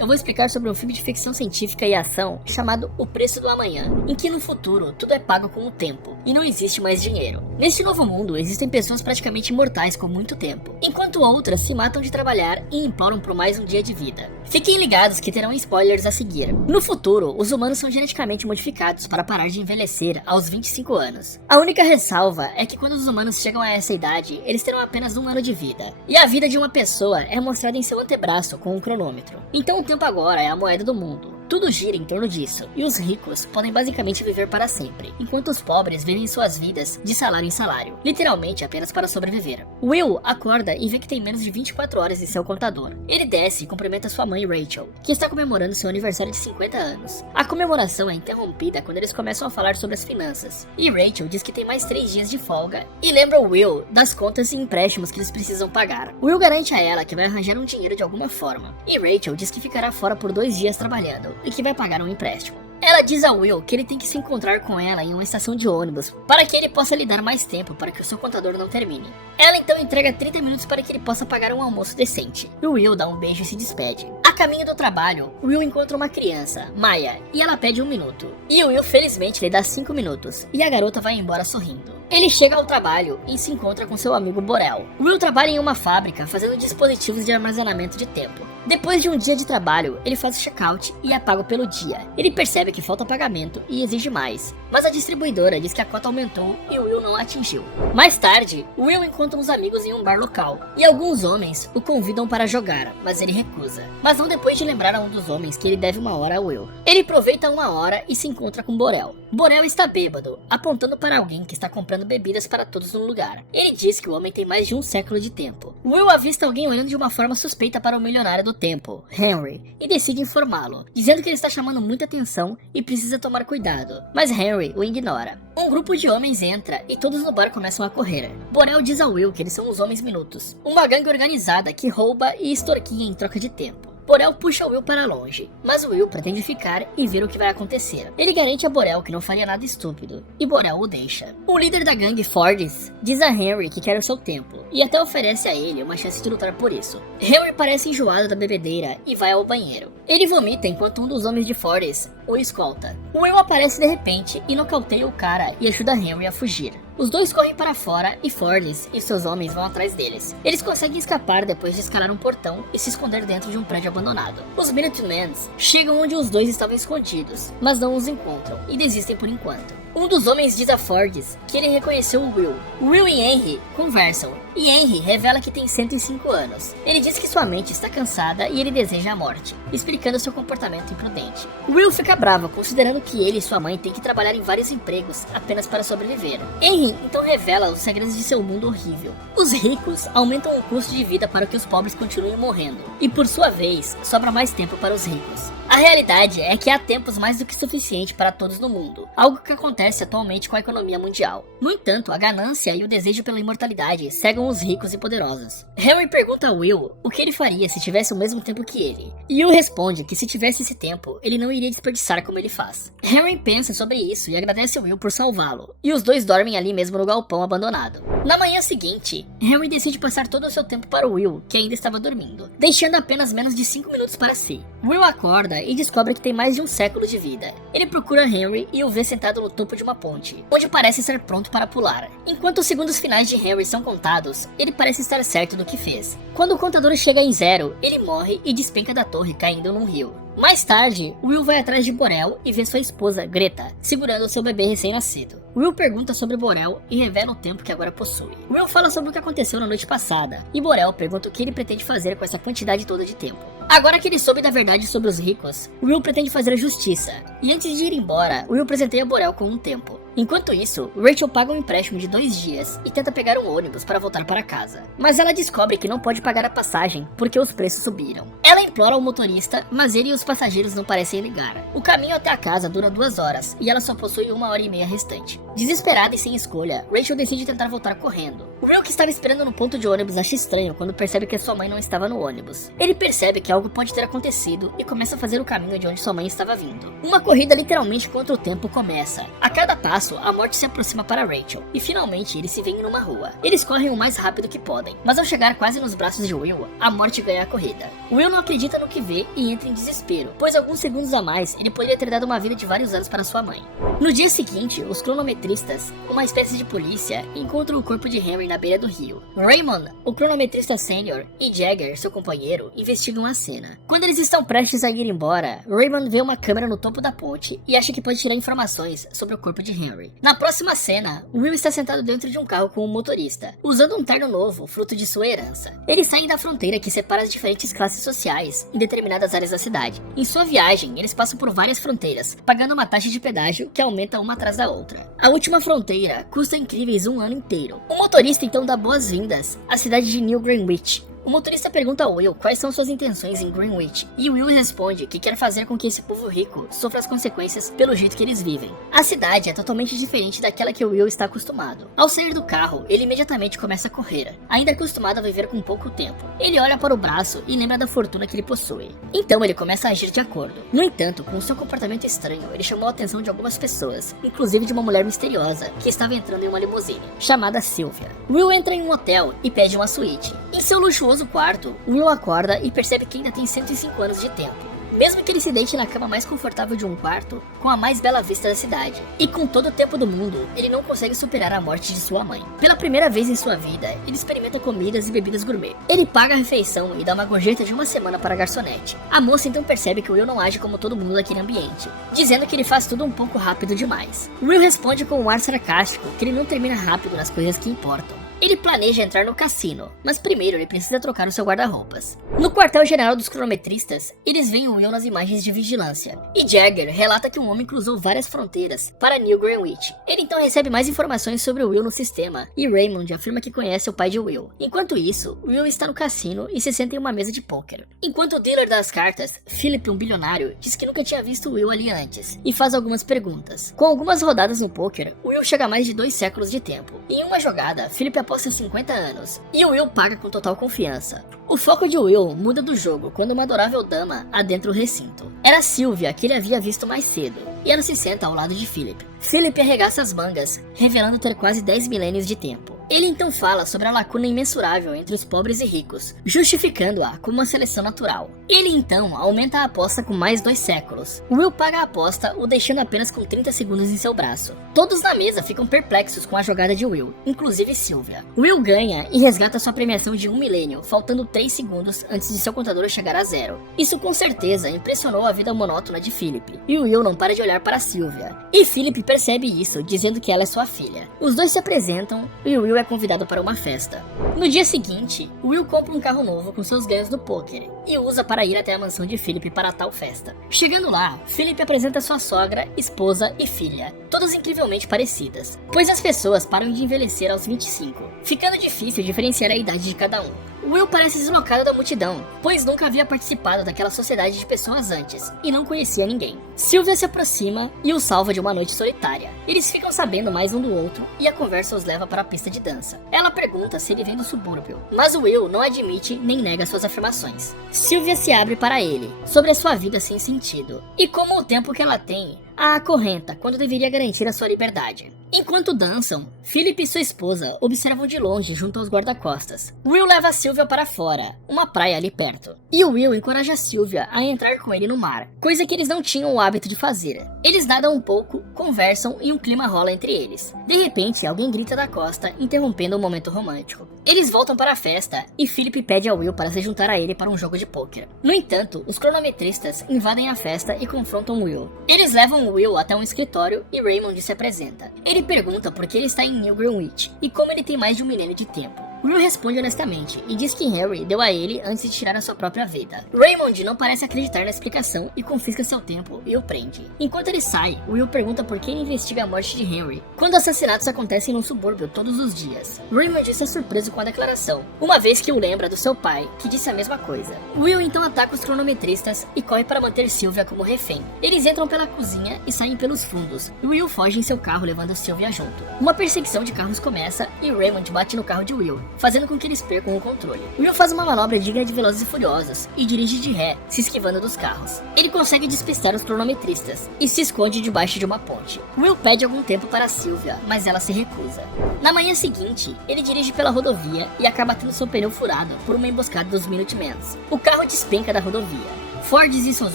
eu vou explicar sobre um filme de ficção científica e ação chamado O Preço do Amanhã, em que no futuro tudo é pago com o tempo, e não existe mais dinheiro. Neste novo mundo, existem pessoas praticamente imortais com muito tempo, enquanto outras se matam de trabalhar e imploram por mais um dia de vida. Fiquem ligados que terão spoilers a seguir. No futuro, os humanos são geneticamente modificados para parar de envelhecer aos 25 anos. A única ressalva é que quando os humanos chegam a essa idade, eles terão apenas 1 ano de vida, e a vida de uma pessoa é mostrada em seu antebraço com um cronômetro. Então o tempo agora é a moeda do mundo. Tudo gira em torno disso, e os ricos podem basicamente viver para sempre, enquanto os pobres vivem suas vidas de salário em salário, literalmente apenas para sobreviver. Will acorda e vê que tem menos de 24 horas em seu contador. Ele desce e cumprimenta sua mãe Rachel, que está comemorando seu aniversário de 50 anos. A comemoração é interrompida quando eles começam a falar sobre as finanças, e Rachel diz que tem mais 3 dias de folga e lembra Will das contas e empréstimos que eles precisam pagar. Will garante a ela que vai arranjar um dinheiro de alguma forma, e Rachel diz que ficará fora por 2 dias trabalhando e que vai pagar um empréstimo. Ela diz a Will que ele tem que se encontrar com ela em uma estação de ônibus para que ele possa lhe dar mais tempo para que o seu contador não termine. Ela então entrega 30 minutos para que ele possa pagar um almoço decente. E Will dá um beijo e se despede. A caminho do trabalho, Will encontra uma criança, Maya, e ela pede 1 minuto. E Will felizmente lhe dá 5 minutos, e a garota vai embora sorrindo. Ele chega ao trabalho e se encontra com seu amigo Borel. Will trabalha em uma fábrica fazendo dispositivos de armazenamento de tempo. Depois de um dia de trabalho, ele faz o check-out e é pago pelo dia. Ele percebe que falta pagamento e exige mais, mas a distribuidora diz que a cota aumentou e Will não a atingiu. Mais tarde, Will encontra uns amigos em um bar local, e alguns homens o convidam para jogar, mas ele recusa. Mas não depois de lembrar a um dos homens que ele deve 1 hora a Will. Ele aproveita 1 hora e se encontra com Borel. Borel está bêbado, apontando para alguém que está comprando bebidas para todos no lugar. Ele diz que o homem tem mais de 1 século de tempo. Will avista alguém olhando de uma forma suspeita para o milionário do tempo, Henry, e decide informá-lo, dizendo que ele está chamando muita atenção e precisa tomar cuidado. Mas Henry o ignora. Um grupo de homens entra e todos no bar começam a correr. Borel diz a Will que eles são os Homens Minutos, uma gangue organizada que rouba e extorquia em troca de tempo. Borel puxa Will para longe, mas Will pretende ficar e ver o que vai acontecer. Ele garante a Borel que não faria nada estúpido, e Borel o deixa. O líder da gangue, Fordes, diz a Henry que quer o seu tempo, e até oferece a ele uma chance de lutar por isso. Henry parece enjoado da bebedeira e vai ao banheiro. Ele vomita enquanto um dos homens de Fordes o escolta. Will aparece de repente e nocauteia o cara e ajuda Henry a fugir. Os dois correm para fora e Fornes e seus homens vão atrás deles. Eles conseguem escapar depois de escalar um portão e se esconder dentro de um prédio abandonado. Os Minutemans chegam onde os dois estavam escondidos, mas não os encontram e desistem por enquanto. Um dos homens diz a Fordes que ele reconheceu o Will. Will e Henry conversam, e Henry revela que tem 105 anos. Ele diz que sua mente está cansada e ele deseja a morte, explicando seu comportamento imprudente. Will fica bravo, considerando que ele e sua mãe têm que trabalhar em vários empregos apenas para sobreviver. Henry então revela os segredos de seu mundo horrível. Os ricos aumentam o custo de vida para que os pobres continuem morrendo, e por sua vez, sobra mais tempo para os ricos. A realidade é que há tempos mais do que suficiente para todos no mundo, algo que acontece atualmente com a economia mundial. No entanto, a ganância e o desejo pela imortalidade cegam os ricos e poderosos. Henry pergunta a Will o que ele faria se tivesse o mesmo tempo que ele, e Will responde que se tivesse esse tempo, ele não iria desperdiçar como ele faz. Henry pensa sobre isso e agradece a Will por salvá-lo, e os dois dormem ali mesmo no galpão abandonado. Na manhã seguinte, Henry decide passar todo o seu tempo para Will, que ainda estava dormindo, deixando apenas menos de 5 minutos para si. Will acorda e descobre que tem mais de 1 século de vida. Ele procura Henry e o vê sentado no topo de uma ponte, onde parece estar pronto para pular. Enquanto os segundos finais de Henry são contados, ele parece estar certo do que fez. Quando o contador chega em 0, ele morre e despenca da torre caindo num rio. Mais tarde, Will vai atrás de Borel e vê sua esposa, Greta, segurando seu bebê recém-nascido. Will pergunta sobre Borel e revela o tempo que agora possui. Will fala sobre o que aconteceu na noite passada, e Borel pergunta o que ele pretende fazer com essa quantidade toda de tempo. Agora que ele soube da verdade sobre os ricos, Will pretende fazer a justiça, e antes de ir embora, Will presenteia Borel com um tempo. Enquanto isso, Rachel paga um empréstimo de 2 dias e tenta pegar um ônibus para voltar para casa. Mas ela descobre que não pode pagar a passagem porque os preços subiram. Ela implora ao motorista, mas ele e os passageiros não parecem ligar. O caminho até a casa dura 2 horas e ela só possui 1h30 restante. Desesperada e sem escolha, Rachel decide tentar voltar correndo. Will, que estava esperando no ponto de ônibus, acha estranho quando percebe que sua mãe não estava no ônibus. Ele percebe que algo pode ter acontecido e começa a fazer o caminho de onde sua mãe estava vindo. Uma corrida literalmente contra o tempo começa. A cada passo, disso, a morte se aproxima para Rachel, e finalmente eles se veem numa rua. Eles correm o mais rápido que podem, mas ao chegar quase nos braços de Will, a morte ganha a corrida. Will não acredita no que vê e entra em desespero, pois alguns segundos a mais ele poderia ter dado uma vida de vários anos para sua mãe. No dia seguinte, os cronometristas, uma espécie de polícia, encontram o corpo de Henry na beira do rio. Raymond, o cronometrista sênior, e Jagger, seu companheiro, investigam a cena. Quando eles estão prestes a ir embora, Raymond vê uma câmera no topo da ponte e acha que pode tirar informações sobre o corpo de Henry. Na próxima cena, Will está sentado dentro de um carro com um motorista, usando um terno novo, fruto de sua herança. Eles saem da fronteira que separa as diferentes classes sociais em determinadas áreas da cidade. Em sua viagem, eles passam por várias fronteiras, pagando uma taxa de pedágio que aumenta uma atrás da outra. A última fronteira custa incríveis um ano inteiro. O motorista então dá boas-vindas à cidade de New Greenwich. O motorista pergunta a Will quais são suas intenções em Greenwich, e Will responde que quer fazer com que esse povo rico sofra as consequências pelo jeito que eles vivem. A cidade é totalmente diferente daquela que Will está acostumado. Ao sair do carro, ele imediatamente começa a correr, ainda acostumado a viver com pouco tempo. Ele olha para o braço e lembra da fortuna que ele possui. Então ele começa a agir de acordo. No entanto, com seu comportamento estranho, ele chamou a atenção de algumas pessoas, inclusive de uma mulher misteriosa que estava entrando em uma limusine, chamada Sylvia. Will entra em um hotel e pede uma suíte. Em seu luxuoso quarto, Will acorda e percebe que ainda tem 105 anos de tempo. Mesmo que ele se deite na cama mais confortável de um quarto, com a mais bela vista da cidade, e com todo o tempo do mundo, ele não consegue superar a morte de sua mãe. Pela primeira vez em sua vida, ele experimenta comidas e bebidas gourmet. Ele paga a refeição e dá uma gorjeta de uma semana para a garçonete. A moça então percebe que Will não age como todo mundo naquele ambiente, dizendo que ele faz tudo um pouco rápido demais. Will responde com um ar sarcástico que ele não termina rápido nas coisas que importam. Ele planeja entrar no cassino, mas primeiro ele precisa trocar o seu guarda-roupas. No quartel-general dos cronometristas, eles veem o Will nas imagens de vigilância, e Jagger relata que um homem cruzou várias fronteiras para New Greenwich. Ele então recebe mais informações sobre o Will no sistema, e Raymond afirma que conhece o pai de Will. Enquanto isso, Will está no cassino e se senta em uma mesa de pôquer. Enquanto o dealer das cartas, Philip, um bilionário, diz que nunca tinha visto Will ali antes, e faz algumas perguntas. Com algumas rodadas no pôquer, Will chega a mais de 2 séculos de tempo. Em uma jogada, Philip aposta 50 anos, e o Will paga com total confiança. O foco de Will muda do jogo quando uma adorável dama adentra o recinto. Era Sylvia, que ele havia visto mais cedo, e ela se senta ao lado de Philip. Philip arregaça as mangas, revelando ter quase 10 milênios de tempo. Ele então fala sobre a lacuna imensurável entre os pobres e ricos, justificando-a como uma seleção natural. Ele então aumenta a aposta com mais 2 séculos. Will paga a aposta, o deixando apenas com 30 segundos em seu braço. Todos na mesa ficam perplexos com a jogada de Will, inclusive Sylvia. Will ganha e resgata sua premiação de 1 milênio, faltando 3 segundos antes de seu contador chegar a 0. Isso com certeza impressionou a vida monótona de Philip, e Will não para de olhar para Sylvia. E Philip percebe isso, dizendo que ela é sua filha. Os dois se apresentam e Will é convidado para uma festa. No dia seguinte, Will compra um carro novo com seus ganhos do pôquer e usa para ir até a mansão de Philip para tal festa. Chegando lá, Philip apresenta sua sogra, esposa e filha, todas incrivelmente parecidas, pois as pessoas param de envelhecer aos 25, ficando difícil diferenciar a idade de cada um. Will parece deslocado da multidão, pois nunca havia participado daquela sociedade de pessoas antes, e não conhecia ninguém. Sylvia se aproxima e o salva de uma noite solitária. Eles ficam sabendo mais um do outro, e a conversa os leva para a pista de dança. Ela pergunta se ele vem do subúrbio, mas Will não admite nem nega suas afirmações. Sylvia se abre para ele, sobre a sua vida sem sentido, e como o tempo que ela tem a acorrenta quando deveria garantir a sua liberdade. Enquanto dançam, Philip e sua esposa observam de longe junto aos guarda-costas. Will leva Sylvia para fora, uma praia ali perto, e Will encoraja Sylvia a entrar com ele no mar, coisa que eles não tinham o hábito de fazer. Eles nadam um pouco, conversam e um clima rola entre eles. De repente, alguém grita da costa, interrompendo o momento romântico. Eles voltam para a festa e Philip pede a Will para se juntar a ele para um jogo de pôquer. No entanto, os cronometristas invadem a festa e confrontam Will. Eles levam Will até um escritório e Raymond se apresenta. Ele pergunta por que ele está em New Greenwich e como ele tem mais de 1 milênio de tempo. Will responde honestamente e diz que Henry deu a ele antes de tirar a sua própria vida. Raymond não parece acreditar na explicação e confisca seu tempo e o prende. Enquanto ele sai, Will pergunta por que ele investiga a morte de Henry, quando assassinatos acontecem no subúrbio todos os dias. Raymond está surpreso com a declaração, uma vez que o lembra do seu pai, que disse a mesma coisa. Will então ataca os cronometristas e corre para manter Sylvia como refém. Eles entram pela cozinha e saem pelos fundos. Will foge em seu carro levando Sylvia junto. Uma perseguição de carros começa e Raymond bate no carro de Will, fazendo com que eles percam o controle. Will faz uma manobra digna de Velozes e Furiosos e dirige de ré, se esquivando dos carros. Ele consegue despistar os cronometristas e se esconde debaixo de uma ponte. Will pede algum tempo para Sylvia, mas ela se recusa. Na manhã seguinte, ele dirige pela rodovia e acaba tendo seu pneu furado por uma emboscada dos Minutemans. O carro despenca da rodovia. Ford e seus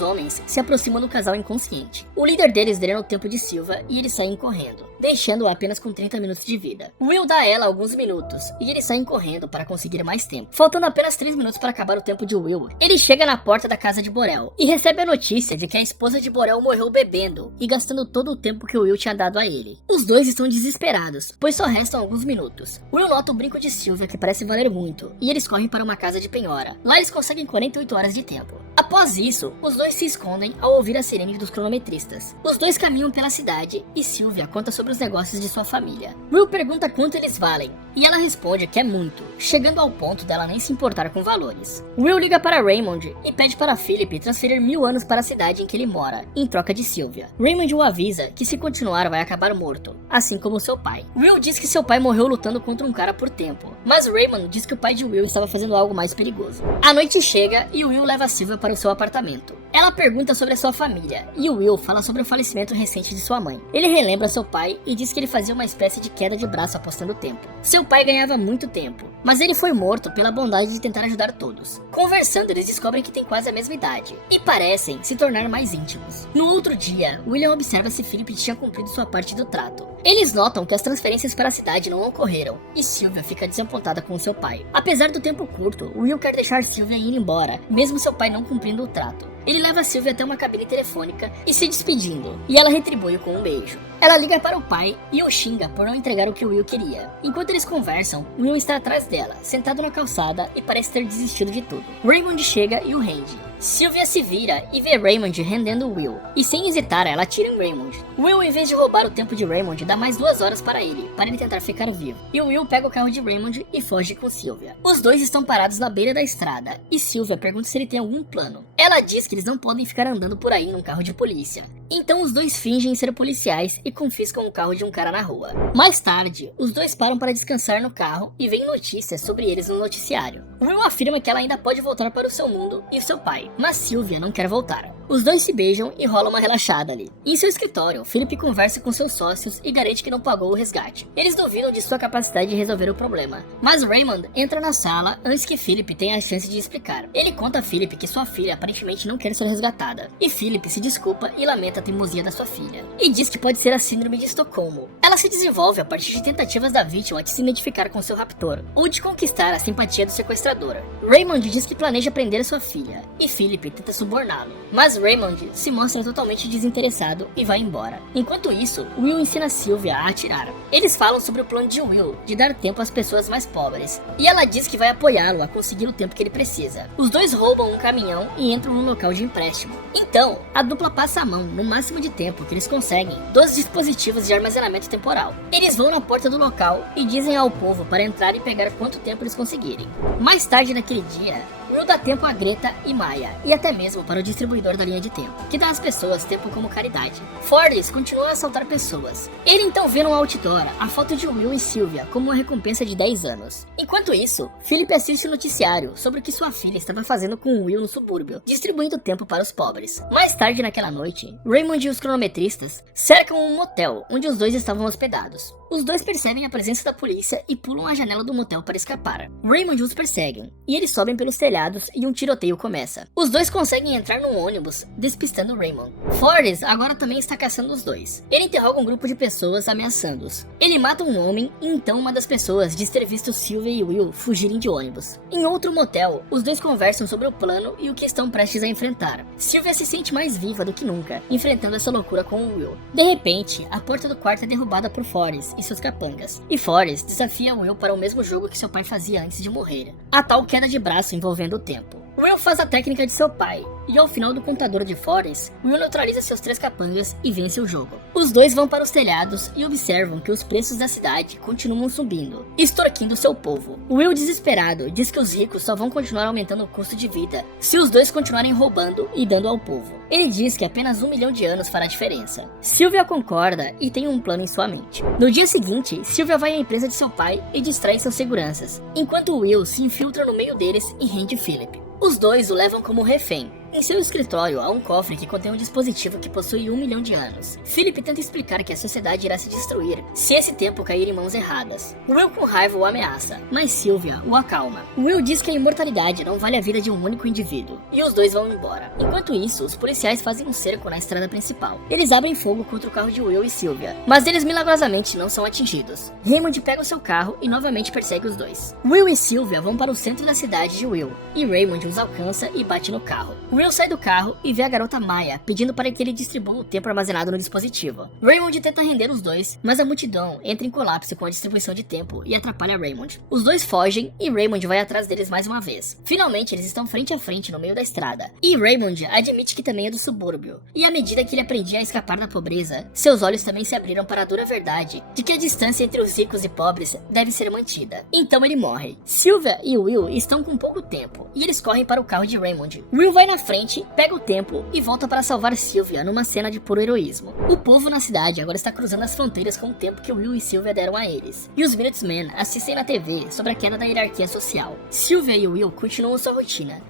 homens se aproximam do casal inconsciente. O líder deles drena o tempo de Sylvia e eles saem correndo, deixando-a apenas com 30 minutos de vida. Will dá a ela alguns minutos e eles saem correndo para conseguir mais tempo. Faltando apenas 3 minutos para acabar o tempo de Will, ele chega na porta da casa de Borel e recebe a notícia de que a esposa de Borel morreu bebendo e gastando todo o tempo que Will tinha dado a ele. Os dois estão desesperados, pois só restam alguns minutos. Will nota o brinco de Sylvia que parece valer muito e eles correm para uma casa de penhora. Lá eles conseguem 48 horas de tempo. Após isso, os dois se escondem ao ouvir a sirene dos cronometristas. Os dois caminham pela cidade e Sylvia conta sobre os negócios de sua família. Will pergunta quanto eles valem e ela responde que é muito, chegando ao ponto dela nem se importar com valores. Will liga para Raymond e pede para Philip transferir 1000 anos para a cidade em que ele mora, em troca de Sylvia. Raymond o avisa que se continuar vai acabar morto, assim como seu pai. Will diz que seu pai morreu lutando contra um cara por tempo, mas Raymond diz que o pai de Will estava fazendo algo mais perigoso. A noite chega e Will leva Sylvia para o seu apartamento. Ela pergunta sobre a sua família, e o Will fala sobre o falecimento recente de sua mãe. Ele relembra seu pai e diz que ele fazia uma espécie de queda de braço apostando tempo. Seu pai ganhava muito tempo, mas ele foi morto pela bondade de tentar ajudar todos. Conversando, eles descobrem que têm quase a mesma idade, e parecem se tornar mais íntimos. No outro dia, William observa se Philip tinha cumprido sua parte do trato. Eles notam que as transferências para a cidade não ocorreram, e Sylvia fica desapontada com seu pai. Apesar do tempo curto, Will quer deixar Sylvia ir embora, mesmo seu pai não cumprindo o trato. Ele leva Sylvia até uma cabine telefônica e se despedindo, e ela retribui com um beijo. Ela liga para o pai e o xinga por não entregar o que Will queria. Enquanto eles conversam, Will está atrás dela, sentado na calçada e parece ter desistido de tudo. Raymond chega e o rende. Sylvia se vira e vê Raymond rendendo Will, e sem hesitar ela atira em Raymond. Will, em vez de roubar o tempo de Raymond, dá mais 2 horas para ele tentar ficar vivo. E Will pega o carro de Raymond e foge com Sylvia. Os dois estão parados na beira da estrada, e Sylvia pergunta se ele tem algum plano. Ela diz que eles não podem ficar andando por aí num carro de polícia. Então os dois fingem ser policiais e confiscam o carro de um cara na rua. Mais tarde, os dois param para descansar no carro e veem notícias sobre eles no noticiário. Will afirma que ela ainda pode voltar para o seu mundo e seu pai, mas Sylvia não quer voltar. Os dois se beijam e rola uma relaxada ali. Em seu escritório, Philip conversa com seus sócios e garante que não pagou o resgate. Eles duvidam de sua capacidade de resolver o problema, mas Raymond entra na sala antes que Philip tenha a chance de explicar. Ele conta a Philip que sua filha aparentemente não quer ser resgatada, e Philip se desculpa e lamenta a teimosia da sua filha, e diz que pode ser a síndrome de Estocolmo. Ela se desenvolve a partir de tentativas da vítima de se identificar com seu raptor, ou de conquistar a simpatia do sequestrador. Raymond diz que planeja prender sua filha, e Philip tenta suborná-lo, mas Raymond se mostra totalmente desinteressado e vai embora. Enquanto isso, Will ensina Sylvia a atirar. Eles falam sobre o plano de Will de dar tempo às pessoas mais pobres, e ela diz que vai apoiá-lo a conseguir o tempo que ele precisa. Os dois roubam um caminhão e entram num local de empréstimo. Então, a dupla passa a mão, no máximo de tempo que eles conseguem, dos dispositivos de armazenamento temporal. Eles vão na porta do local e dizem ao povo para entrar e pegar quanto tempo eles conseguirem. Mais tarde naquele dia, Will dá tempo a Greta e Maya, e até mesmo para o distribuidor da linha de tempo, que dá às pessoas tempo como caridade. Fordes continua a assaltar pessoas. Ele então vê no outdoor a foto de Will e Sylvia como uma recompensa de 10 anos. Enquanto isso, Philip assiste o noticiário sobre o que sua filha estava fazendo com Will no subúrbio, distribuindo tempo para os pobres. Mais tarde naquela noite, Raymond e os cronometristas cercam um motel onde os dois estavam hospedados. Os dois percebem a presença da polícia e pulam a janela do motel para escapar. Raymond os persegue, e eles sobem pelos telhados e um tiroteio começa. Os dois conseguem entrar num ônibus, despistando Raymond. Fordes agora também está caçando os dois. Ele interroga um grupo de pessoas ameaçando-os. Ele mata um homem e então uma das pessoas diz ter visto Sylvia e Will fugirem de ônibus. Em outro motel, os dois conversam sobre o plano e o que estão prestes a enfrentar. Sylvia se sente mais viva do que nunca, enfrentando essa loucura com o Will. De repente, a porta do quarto é derrubada por Fordes e seus capangas, e Forrest desafia Will para o mesmo jogo que seu pai fazia antes de morrer, a tal queda de braço envolvendo o tempo. Will faz a técnica de seu pai, e ao final do contador de flores, Will neutraliza seus 3 capangas e vence o jogo. Os dois vão para os telhados e observam que os preços da cidade continuam subindo, extorquindo seu povo. Will, desesperado, diz que os ricos só vão continuar aumentando o custo de vida se os dois continuarem roubando e dando ao povo. Ele diz que apenas 1 milhão de anos fará diferença. Sylvia concorda e tem um plano em sua mente. No dia seguinte, Sylvia vai à empresa de seu pai e distrai seus seguranças, enquanto Will se infiltra no meio deles e rende Philip. Os dois o levam como refém. Em seu escritório há um cofre que contém um dispositivo que possui 1 milhão de anos. Philip tenta explicar que a sociedade irá se destruir se esse tempo cair em mãos erradas. Will com raiva o ameaça, mas Sylvia o acalma. Will diz que a imortalidade não vale a vida de um único indivíduo, e os dois vão embora. Enquanto isso, os policiais fazem um cerco na estrada principal. Eles abrem fogo contra o carro de Will e Sylvia, mas eles milagrosamente não são atingidos. Raymond pega o seu carro e novamente persegue os dois. Will e Sylvia vão para o centro da cidade de Will, e Raymond os alcança e bate no carro. Will sai do carro e vê a garota Maya pedindo para que ele distribua o tempo armazenado no dispositivo. Raymond tenta render os dois, mas a multidão entra em colapso com a distribuição de tempo e atrapalha Raymond. Os dois fogem e Raymond vai atrás deles mais uma vez. Finalmente eles estão frente a frente no meio da estrada, e Raymond admite que também é do subúrbio. E à medida que ele aprendia a escapar da pobreza, seus olhos também se abriram para a dura verdade de que a distância entre os ricos e pobres deve ser mantida. Então ele morre. Sylvia e Will estão com pouco tempo, e eles correm para o carro de Raymond. Will vai na frente, pega o tempo e volta para salvar Sylvia numa cena de puro heroísmo. O povo na cidade agora está cruzando as fronteiras com o tempo que Will e Sylvia deram a eles. E os Minutemen assistem na TV sobre a queda da hierarquia social. Sylvia e Will continuam sua rotina,